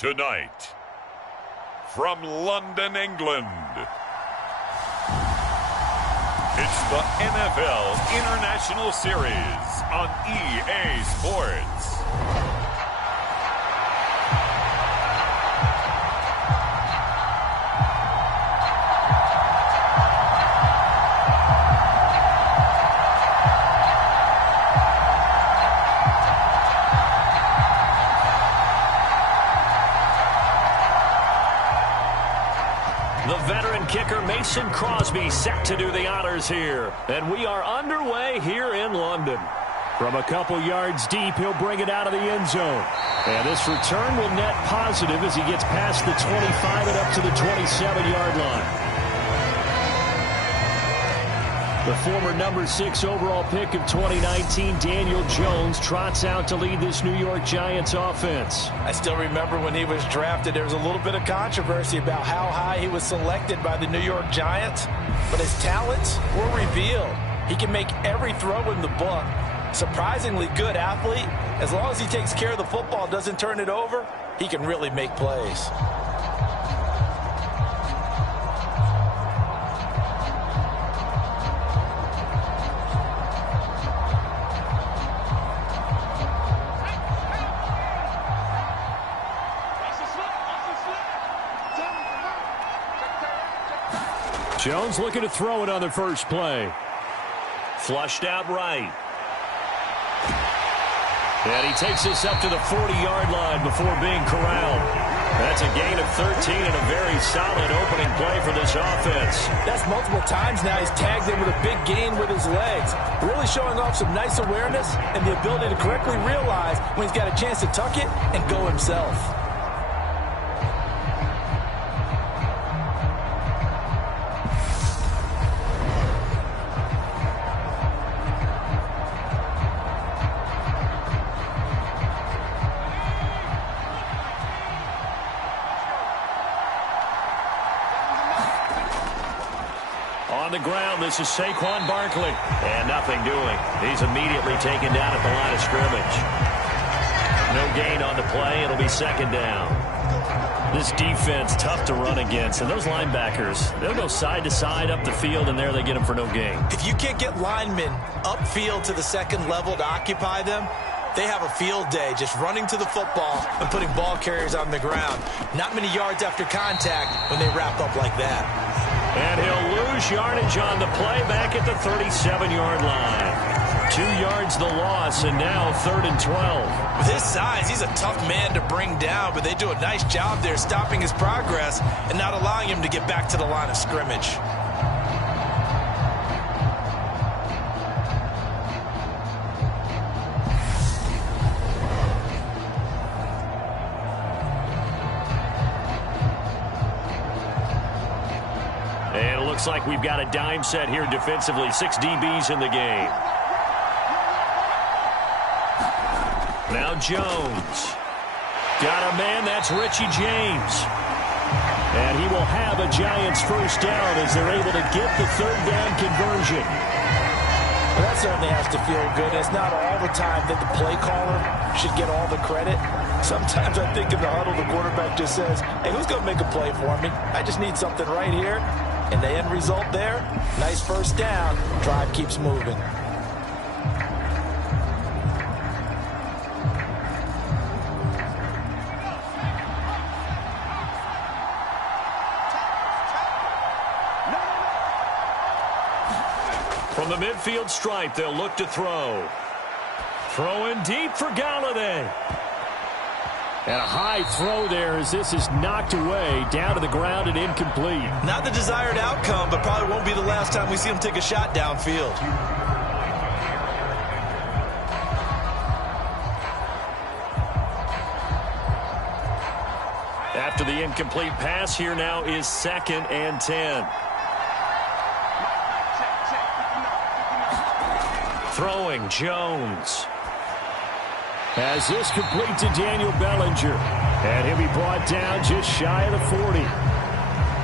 Tonight, from London, England, it's the NFL International Series on EA Sports. The veteran kicker Mason Crosby set to do the honors here. And we are underway here in London. From a couple yards deep, he'll bring it out of the end zone. And this return will net positive as he gets past the 25 and up to the 27-yard line. The former number 6 overall pick of 2019, Daniel Jones, trots out to lead this New York Giants offense. I still remember when he was drafted, there was a little bit of controversy about how high he was selected by the New York Giants. But his talents were revealed. He can make every throw in the book. Surprisingly good athlete. As long as he takes care of the football, doesn't turn it over, he can really make plays. Jones looking to throw it on the first play. Flushed out right. And he takes this up to the 40-yard line before being corralled. That's a gain of 13 and a very solid opening play for this offense. That's multiple times now he's tagged in with a big gain with his legs. Really showing off some nice awareness and the ability to correctly realize when he's got a chance to tuck it and go himself. On the ground, this is Saquon Barkley. And nothing doing. He's immediately taken down at the line of scrimmage. No gain on the play. It'll be second down. This defense, tough to run against. And those linebackers, they'll go side to side up the field, and there they get them for no gain. If you can't get linemen upfield to the second level to occupy them, they have a field day just running to the football and putting ball carriers on the ground. Not many yards after contact when they wrap up like that. And he'll lose yardage on the play back at the 37-yard line. 2 yards the loss, and now 3rd and 12. With his size, he's a tough man to bring down, but they do a nice job there stopping his progress and not allowing him to get back to the line of scrimmage. And it looks like we've got a dime set here defensively. 6 DBs in the game. Now Jones. Got a man, that's Richie James. And he will have a Giants first down as they're able to get the 3rd down conversion. Well, that certainly has to feel good. It's not all the time that the play caller should get all the credit. Sometimes I think in the huddle, the quarterback just says, hey, who's going to make a play for me? I just need something right here. And the end result there, nice first down. Drive keeps moving. From the midfield stripe, they'll look to throw. Throwing deep for Galladay. And a high throw there as this is knocked away, down to the ground and incomplete. Not the desired outcome, but probably won't be the last time we see him take a shot downfield. After the incomplete pass, here now is 2nd and 10. Throwing, Jones. As this complete to Daniel Bellinger. And he'll be brought down just shy of the 40.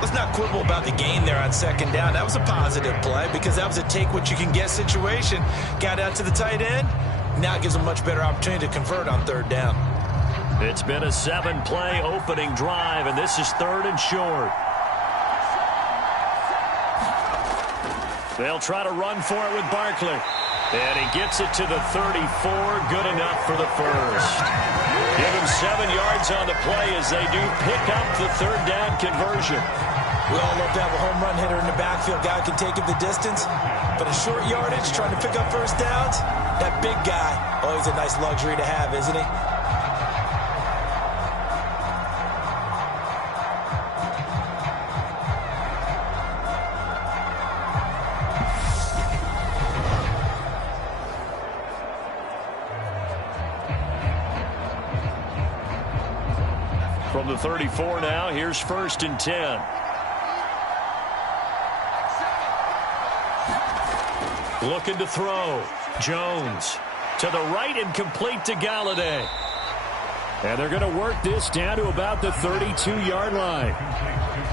Let's not quibble about the gain there on 2nd down. That was a positive play because that was a take-what-you-can-get situation. Got out to the tight end. Now it gives a much better opportunity to convert on 3rd down. It's been a 7-play opening drive, and this is 3rd and short. They'll try to run for it with Barkley. And he gets it to the 34. Good enough for the first. Give him 7 yards on the play as they do pick up the 3rd down conversion. We all love to have a home run hitter in the backfield. Guy can take it the distance. But a short yardage, trying to pick up first downs, that big guy, always a nice luxury to have, isn't he? From the 34 now, here's 1st and 10. Looking to throw. Jones to the right and complete to Galladay. And they're going to work this down to about the 32-yard line.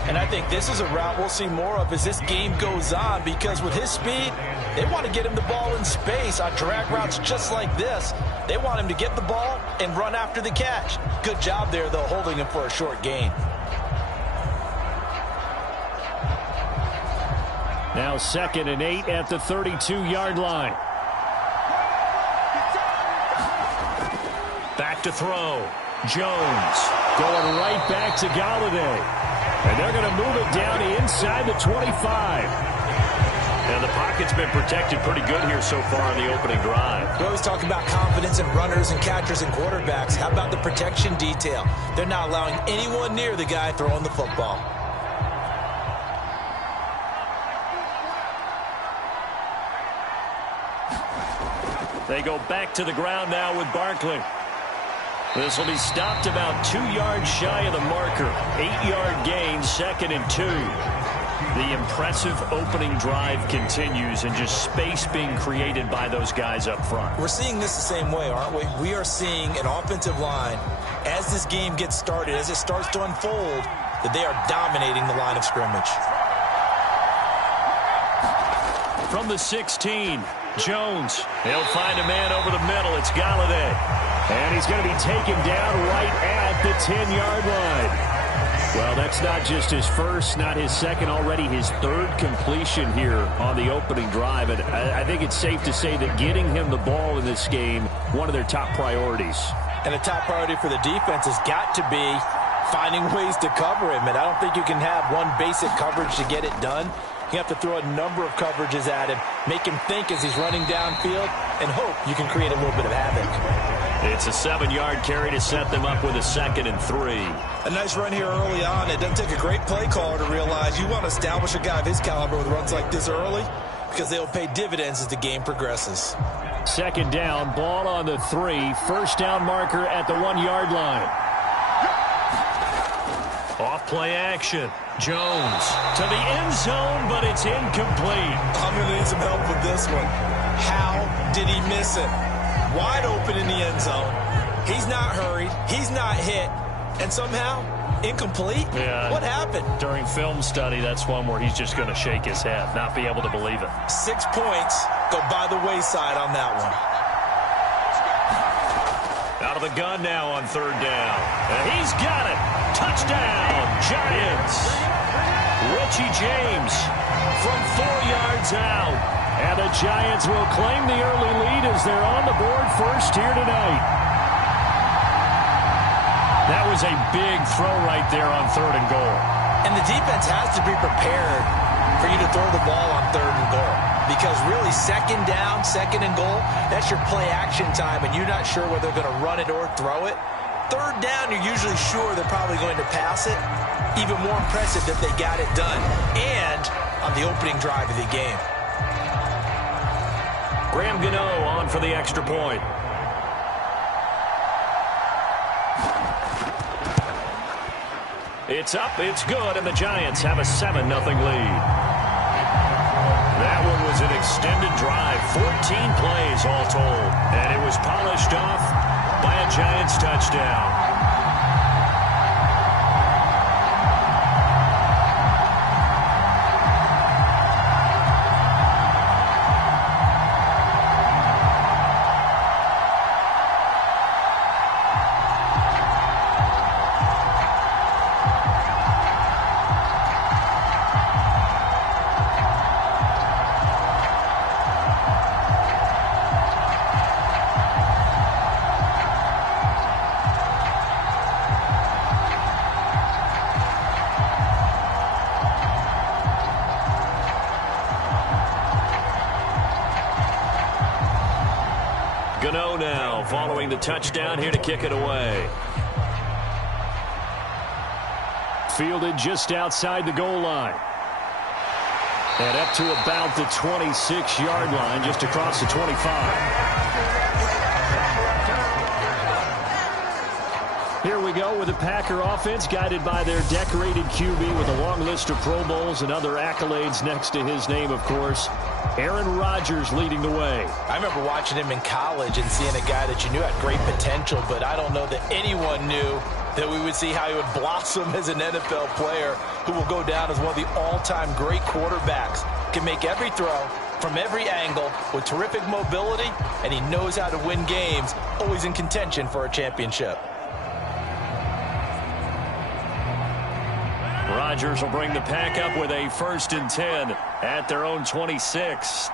And I think this is a route we'll see more of as this game goes on, because with his speed, they want to get him the ball in space on drag routes just like this. They want him to get the ball and run after the catch. Good job there, though, holding him for a short gain. Now 2nd and 8 at the 32-yard line. Back to throw. Jones going right back to Galladay. And they're going to move it down inside the 25. And the pocket's been protected pretty good here so far in the opening drive. We always talk about confidence in runners and catchers and quarterbacks. How about the protection detail? They're not allowing anyone near the guy throwing the football. They go back to the ground now with Barkley. This will be stopped about 2 yards shy of the marker. 8-yard gain, 2nd and 2. The impressive opening drive continues, and just space being created by those guys up front. We're seeing this the same way, aren't we? We are seeing an offensive line, as this game gets started, as it starts to unfold, that they are dominating the line of scrimmage. From the 16, Jones. He'll find a man over the middle. It's Galladay. And he's going to be taken down right at the 10-yard line. Well, that's not just his first, not his second, already his 3rd completion here on the opening drive. And I think it's safe to say that getting him the ball in this game, one of their top priorities. And the top priority for the defense has got to be finding ways to cover him. And I don't think you can have one basic coverage to get it done. You have to throw a number of coverages at him, make him think as he's running downfield, and hope you can create a little bit of havoc. It's a 7-yard carry to set them up with a 2nd and 3. A nice run here early on. It doesn't take a great play caller to realize you want to establish a guy of his caliber with runs like this early, because they'll pay dividends as the game progresses. 2nd down, ball on the 3. 1st down marker at the 1-yard line. Off play action. Jones to the end zone, but it's incomplete. I'm going to need some help with this one. How did he miss it? Wide open in the end zone. He's not hurried. He's not hit. And somehow, incomplete? Yeah. What happened? During film study, that's one where he's just going to shake his head, not be able to believe it. 6 points go by the wayside on that one. Out of the gun now on 3rd down. And he's got it. Touchdown, Giants. Richie James from 4 yards out. And the Giants will claim the early lead as they're on the board first here tonight. That was a big throw right there on 3rd and goal. And the defense has to be prepared for you to throw the ball on 3rd and goal. Because really, 2nd down, 2nd and goal, that's your play action time, and you're not sure whether they're going to run it or throw it. 3rd down, you're usually sure they're probably going to pass it. Even more impressive that they got it done. And on the opening drive of the game. Graham Gano on for the extra point. It's up, it's good, and the Giants have a 7-0 lead. That one was an extended drive, 14 plays all told, and it was polished off by a Giants touchdown. the touchdown here to kick it away. Fielded just outside the goal line. And up to about the 26-yard line, just across the 25. Here we go with the Packer offense, guided by their decorated QB with a long list of Pro Bowls and other accolades next to his name, of course. Aaron Rodgers leading the way. I remember watching him in college and seeing a guy that you knew had great potential, but I don't know that anyone knew that we would see how he would blossom as an NFL player who will go down as one of the all-time great quarterbacks. Can make every throw from every angle with terrific mobility, and he knows how to win games, always in contention for a championship. Rodgers will bring the Pack up with a 1st and 10 at their own 26.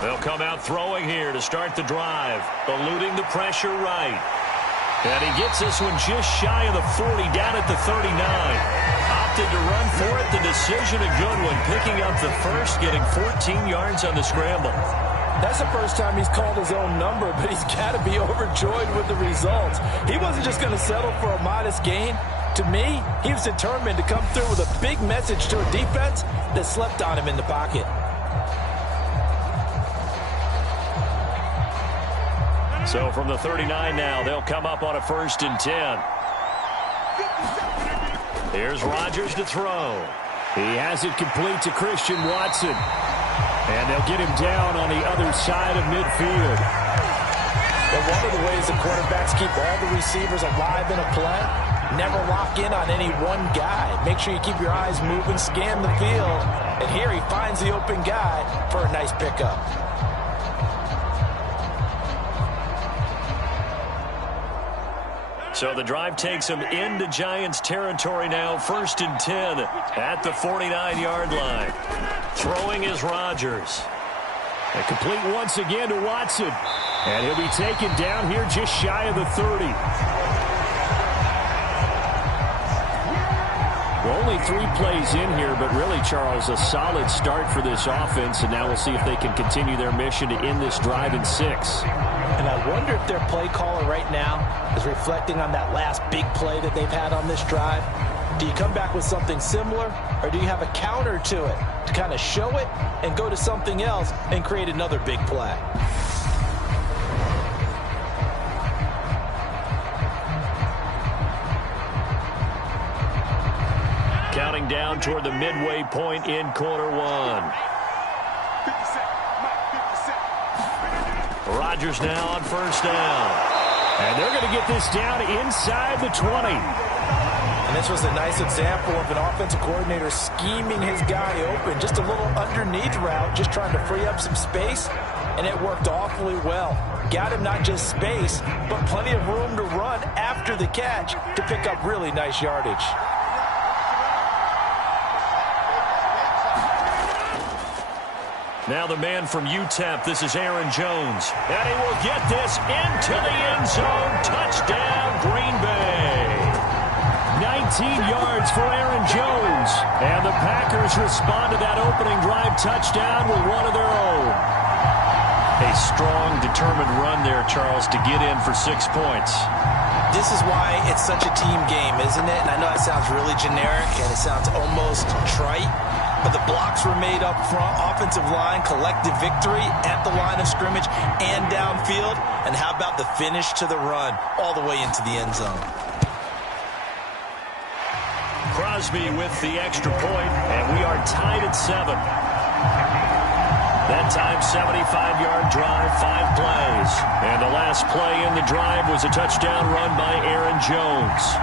They'll come out throwing here to start the drive, eluding the pressure right. And he gets this one just shy of the 40, down at the 39. Opted to run for it. The decision a good one, picking up the first, getting 14 yards on the scramble. That's the first time he's called his own number, but he's got to be overjoyed with the results. He wasn't just going to settle for a modest gain. To me, he was determined to come through with a big message to a defense that slept on him in the pocket. So from the 39 now, they'll come up on a 1st and 10. Here's Rodgers to throw. He has it complete to Christian Watson. And they'll get him down on the other side of midfield. But one of the ways the quarterbacks keep all the receivers alive in a play, never lock in on any one guy. Make sure you keep your eyes moving, scan the field. And here he finds the open guy for a nice pickup. So the drive takes him into Giants territory now. 1st and 10 at the 49-yard line. Throwing is Rodgers. And complete once again to Watson. And he'll be taken down here just shy of the 30. Well, only 3 plays in here, but really, Charles, a solid start for this offense. And now we'll see if they can continue their mission to end this drive in 6. And I wonder if their play caller right now is reflecting on that last big play that they've had on this drive. Do you come back with something similar, or do you have a counter to it to kind of show it and go to something else and create another big play? Counting down toward the midway point in quarter 1. Rodgers now on 1st down. And they're going to get this down inside the 20. And this was a nice example of an offensive coordinator scheming his guy open. Just a little underneath route, just trying to free up some space. And it worked awfully well. Got him not just space, but plenty of room to run after the catch to pick up really nice yardage. Now the man from UTEP, this is Aaron Jones. And he will get this into the end zone. Touchdown, Green Bay. 19 yards for Aaron Jones. And the Packers respond to that opening drive touchdown with one of their own. A strong, determined run there, Charles, to get in for 6 points. This is why it's such a team game, isn't it? And I know that sounds really generic and it sounds almost trite. But the blocks were made up front, offensive line, collective victory at the line of scrimmage and downfield. And how about the finish to the run all the way into the end zone? Crosby with the extra point, and we are tied at 7. That time, 75-yard drive, 5 plays. And the last play in the drive was a touchdown run by Aaron Jones.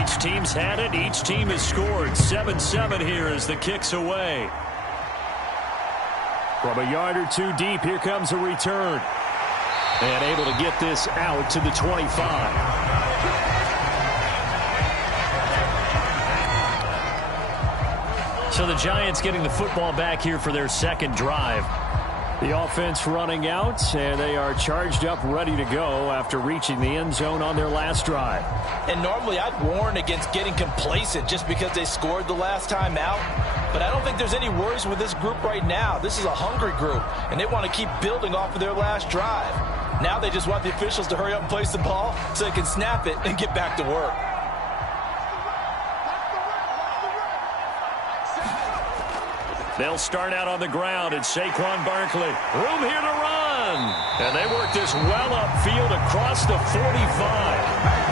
Each team's had it. Each team has scored. 7-7 here as the kick's away. From a yard or two deep, here comes a return. And able to get this out to the 25. So the Giants getting the football back here for their second drive. The offense running out, and they are charged up, ready to go after reaching the end zone on their last drive. And normally I'd warn against getting complacent just because they scored the last time out. But I don't think there's any worries with this group right now. This is a hungry group, and they want to keep building off of their last drive. Now they just want the officials to hurry up and place the ball so they can snap it and get back to work. They'll start out on the ground. It's Saquon Barkley. Room here to run. And they work this well upfield across the 45.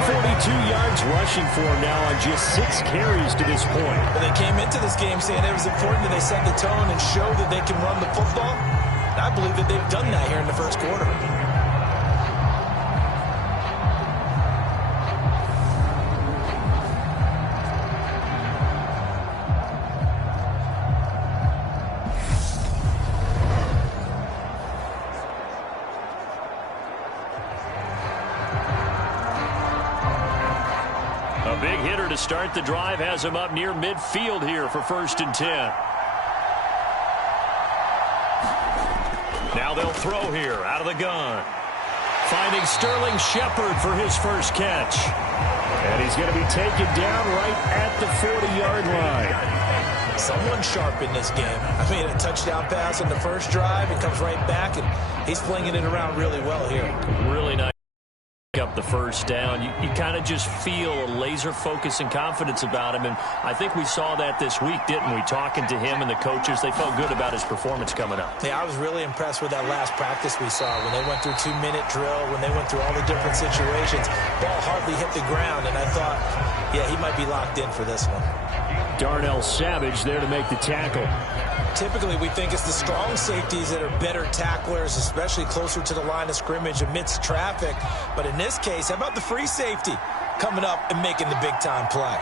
42 yards rushing for him now on just 6 carries to this point. But they came into this game saying it was important that they set the tone and show that they can run the football. And I believe that they've done that here in the first quarter. Big hitter to start the drive has him up near midfield here for 1st and 10. Now they'll throw here out of the gun. Finding Sterling Shepard for his first catch. And he's going to be taken down right at the 40-yard line. Someone sharp in this game. I mean, a touchdown pass on the first drive. It comes right back, and he's flinging it around really well here. Really nice. Up the first down. You kind of just feel a laser focus and confidence about him, and I think we saw that this week, didn't we? Talking to him and the coaches, they felt good about his performance coming up. Yeah, I was really impressed with that last practice we saw when they went through 2-minute drill, when they went through all the different situations. Ball hardly hit the ground, and I thought, yeah, he might be locked in for this one. Darnell Savage there to make the tackle. Typically, we think it's the strong safeties that are better tacklers, especially closer to the line of scrimmage amidst traffic. But in this case, how about the free safety coming up and making the big-time play?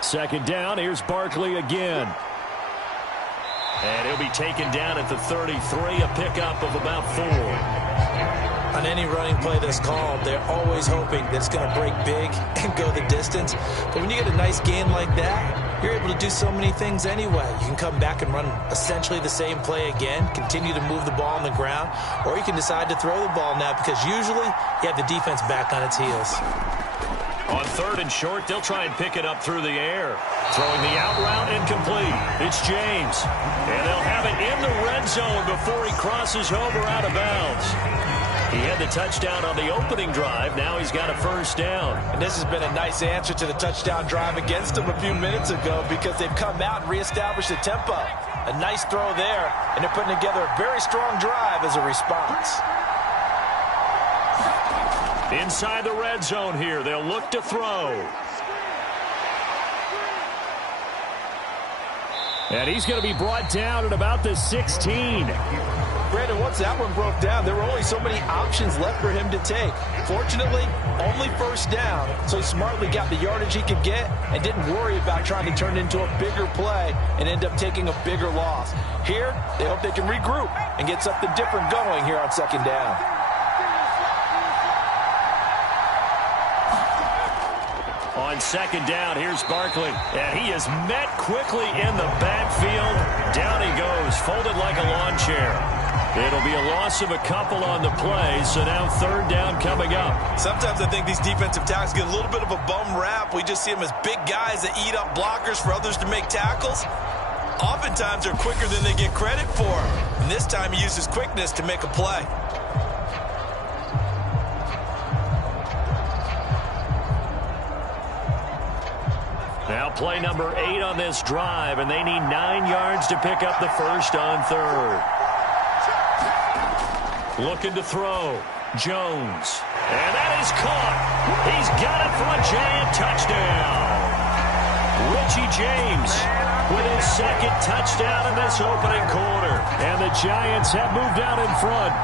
Second down, here's Barkley again. And he'll be taken down at the 33, a pickup of about 4. On any running play that's called, they're always hoping that it's going to break big and go the distance. But when you get a nice gain like that, you're able to do so many things anyway. You can come back and run essentially the same play again, continue to move the ball on the ground, or you can decide to throw the ball now because usually you have the defense back on its heels. On 3rd and short, they'll try and pick it up through the air. Throwing the out route incomplete. It's James. And they'll have it in the red zone before he crosses over out of bounds. He had the touchdown on the opening drive. Now he's got a first down. And this has been a nice answer to the touchdown drive against them a few minutes ago because they've come out and reestablished the tempo. A nice throw there, and they're putting together a very strong drive as a response. Inside the red zone here, they'll look to throw. And he's going to be brought down at about the 16. Brandon, once that one broke down, there were only so many options left for him to take. Fortunately, only first down, so he smartly got the yardage he could get and didn't worry about trying to turn it into a bigger play and end up taking a bigger loss. Here, they hope they can regroup and get something different going here on second down. On second down, here's Barkley. And he is met quickly in the backfield. Down he goes, folded like a lawn chair. It'll be a loss of a couple on the play, so now 3rd down coming up. Sometimes I think these defensive tackles get a little bit of a bum rap. We just see them as big guys that eat up blockers for others to make tackles. Oftentimes they're quicker than they get credit for. And this time he uses quickness to make a play. Now play number 8 on this drive, and they need 9 yards to pick up the first on 3rd. Looking to throw. Jones. And that is caught. He's got it for a giant touchdown. Richie James with his second touchdown in this opening quarter. And the Giants have moved out in front.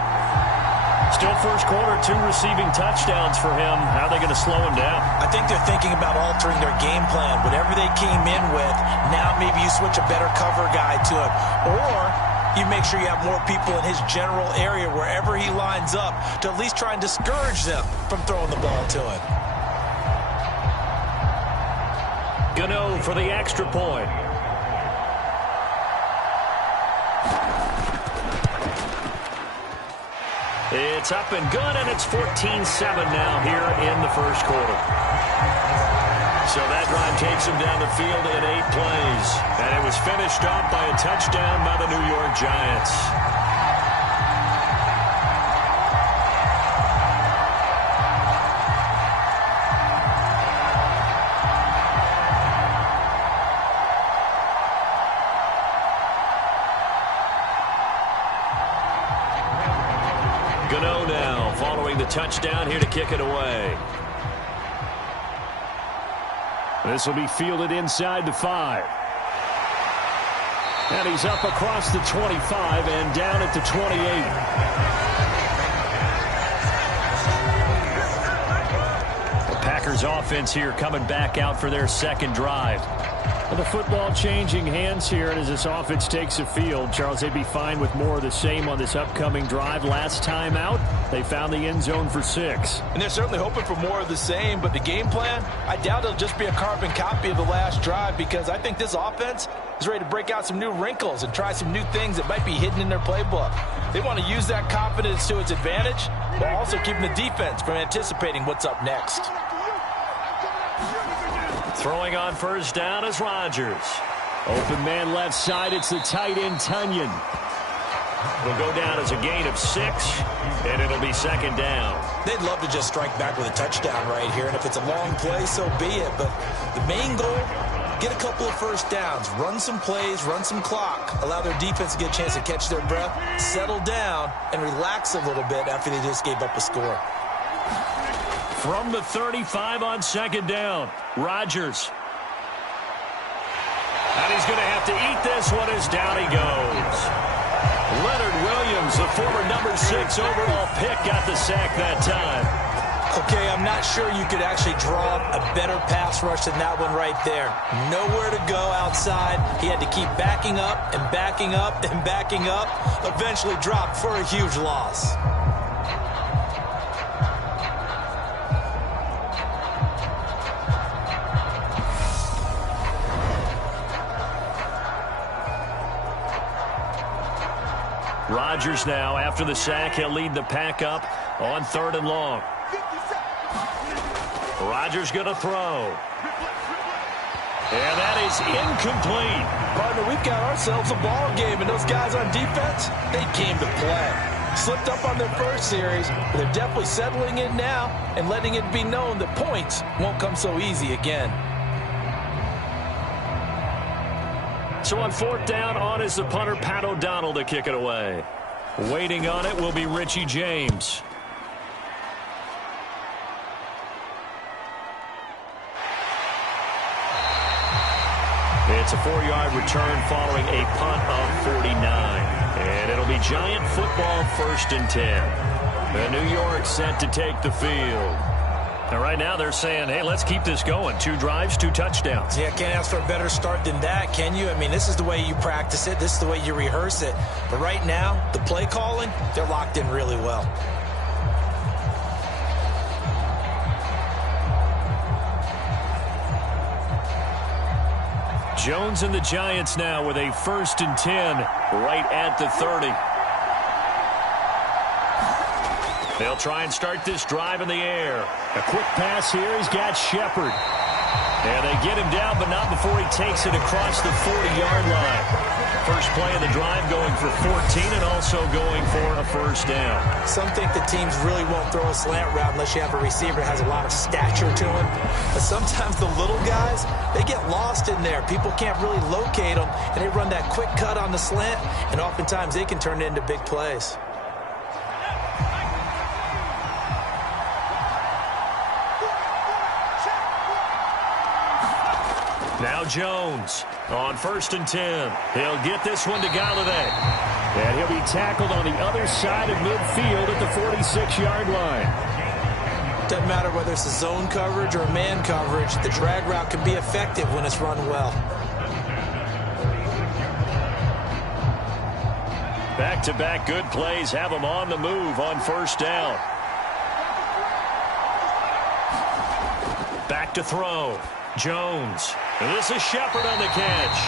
Still first quarter, 2 receiving touchdowns for him. How are they going to slow him down? I think they're thinking about altering their game plan. Whatever they came in with, now maybe you switch a better cover guy to him. Or you make sure you have more people in his general area wherever he lines up to at least try and discourage them from throwing the ball to him. Gano for the extra point. It's up and good, and it's 14-7 now here in the first quarter. So that drive takes him down the field in 8 plays. And it was finished off by a touchdown by the New York Giants. Gano now following the touchdown here to kick it away. This will be fielded inside the 5. And he's up across the 25 and down at the 28. The Packers offense here coming back out for their second drive. Well, the football changing hands here, and as this offense takes the field, Charles, they'd be fine with more of the same on this upcoming drive. Last time out, they found the end zone for 6. And they're certainly hoping for more of the same, but the game plan, I doubt it'll just be a carbon copy of the last drive, because I think this offense is ready to break out some new wrinkles and try some new things that might be hidden in their playbook. They want to use that confidence to its advantage, while also keeping the defense from anticipating what's up next. Throwing on first down is Rodgers. Open man left side, it's the tight end Tunyon. Will go down as a gain of 6, and it'll be second down. They'd love to just strike back with a touchdown right here, and if it's a long play, so be it. But the main goal, get a couple of first downs, run some plays, run some clock, allow their defense to get a chance to catch their breath, settle down, and relax a little bit after they just gave up a score. From the 35 on second down, Rodgers. And he's going to have to eat this one as down he goes. Leonard Williams, the former number 6 overall pick, got the sack that time. Okay, I'm not sure you could actually draw a better pass rush than that one right there. Nowhere to go outside. He had to keep backing up and backing up and backing up. Eventually dropped for a huge loss. Rodgers now, after the sack, he'll lead the pack up on 3rd and long. Rodgers going to throw. And that is incomplete. Partner, we've got ourselves a ball game, and those guys on defense, they came to play. Slipped up on their first series, but they're definitely settling in now and letting it be known that points won't come so easy again. So on 4th down, on is the punter, Pat O'Donnell, to kick it away. Waiting on it will be Richie James. It's a 4-yard return following a punt of 49. And it'll be Giant football, 1st and 10. The New York set to take the field. And right now they're saying, hey, let's keep this going. 2 drives, 2 touchdowns. Yeah, can't ask for a better start than that, can you? I mean, this is the way you practice it. This is the way you rehearse it. But right now, the play calling, they're locked in really well. Jones and the Giants now with a 1st and 10 right at the 30. They'll try and start this drive in the air. A quick pass here. He's got Shepard. And they get him down, but not before he takes it across the 40-yard line. First play of the drive going for 14 and also going for a 1st down. Some think the teams really won't throw a slant route unless you have a receiver that has a lot of stature to him. But sometimes the little guys, they get lost in there. People can't really locate them, and they run that quick cut on the slant, and oftentimes they can turn it into big plays. Now Jones on 1st and 10. He'll get this one to Galladay. And he'll be tackled on the other side of midfield at the 46-yard line. Doesn't matter whether it's a zone coverage or a man coverage. The drag route can be effective when it's run well. Back-to-back good plays have him on the move on first down. Back to throw. Jones. And this is Shepard on the catch.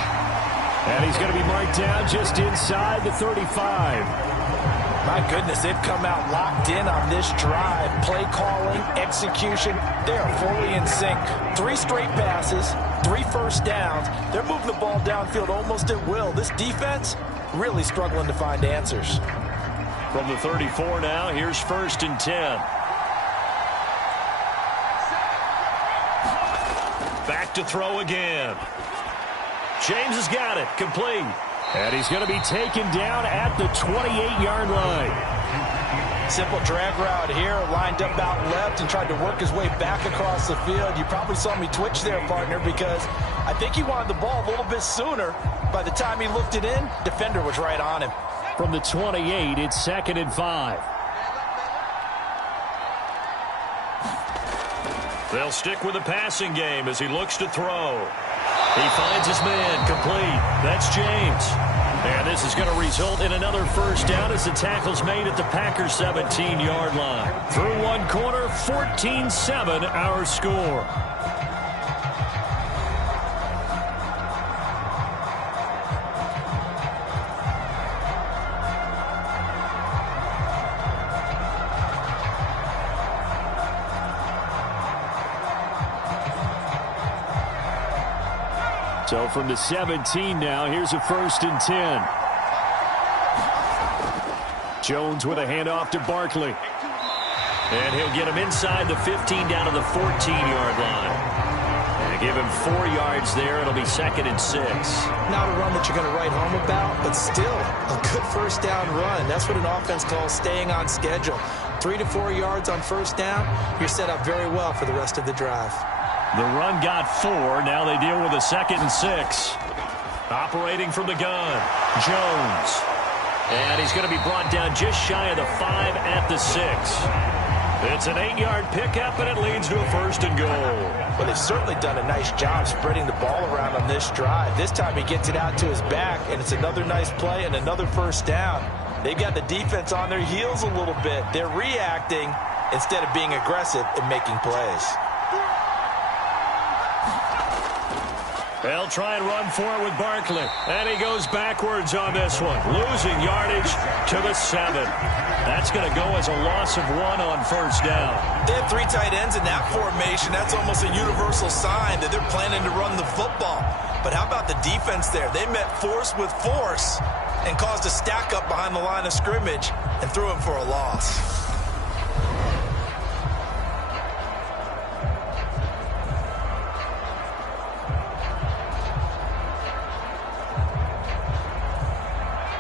And he's going to be marked down just inside the 35. My goodness, they've come out locked in on this drive. Play calling, execution, they are fully in sync. 3 straight passes, 3 first downs. They're moving the ball downfield almost at will. This defense really struggling to find answers. From the 34 now, here's 1st and 10. Back to throw again. James has got it, complete. And he's going to be taken down at the 28-yard line. Simple drag route here, lined up out left and tried to work his way back across the field. You probably saw me twitch there, partner, because I think he wanted the ball a little bit sooner. By the time he looked it in, defender was right on him. From the 28, it's 2nd and 5. They'll stick with the passing game as he looks to throw. He finds his man, complete. That's James. And this is going to result in another first down as the tackle's made at the Packers' 17-yard line. Through one quarter, 14-7 our score. So from the 17 now, here's a 1st and 10. Jones with a handoff to Barkley. And he'll get him inside the 15 down to the 14-yard line. And give him 4 yards there. It'll be 2nd and 6. Not a run that you're going to write home about, but still a good first down run. That's what an offense calls staying on schedule. 3 to 4 yards on first down, you're set up very well for the rest of the drive. The run got 4. Now they deal with a 2nd and 6. Operating from the gun, Jones. And he's going to be brought down just shy of the 5 at the 6. It's an 8-yard pickup, and it leads to a 1st and goal. Well, they've certainly done a nice job spreading the ball around on this drive. This time he gets it out to his back, and it's another nice play and another first down. They've got the defense on their heels a little bit. They're reacting instead of being aggressive and making plays. They'll try and run for it with Barkley. And he goes backwards on this one. Losing yardage to the 7. That's going to go as a loss of 1 on first down. They have 3 tight ends in that formation. That's almost a universal sign that they're planning to run the football. But how about the defense there? They met force with force and caused a stack up behind the line of scrimmage and threw him for a loss.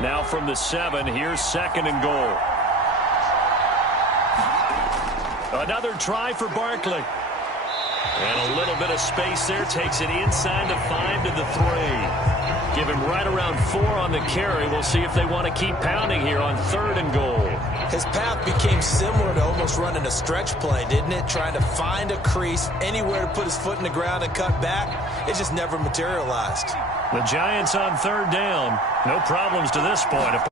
Now from the 7, here's 2nd and goal. Another try for Barkley. And a little bit of space there. Takes it inside the 5 to the 3. Give him right around 4 on the carry. We'll see if they want to keep pounding here on 3rd and goal. His path became similar to almost running a stretch play, didn't it? Trying to find a crease, anywhere to put his foot in the ground and cut back. It just never materialized. The Giants on 3rd down. No problems to this point.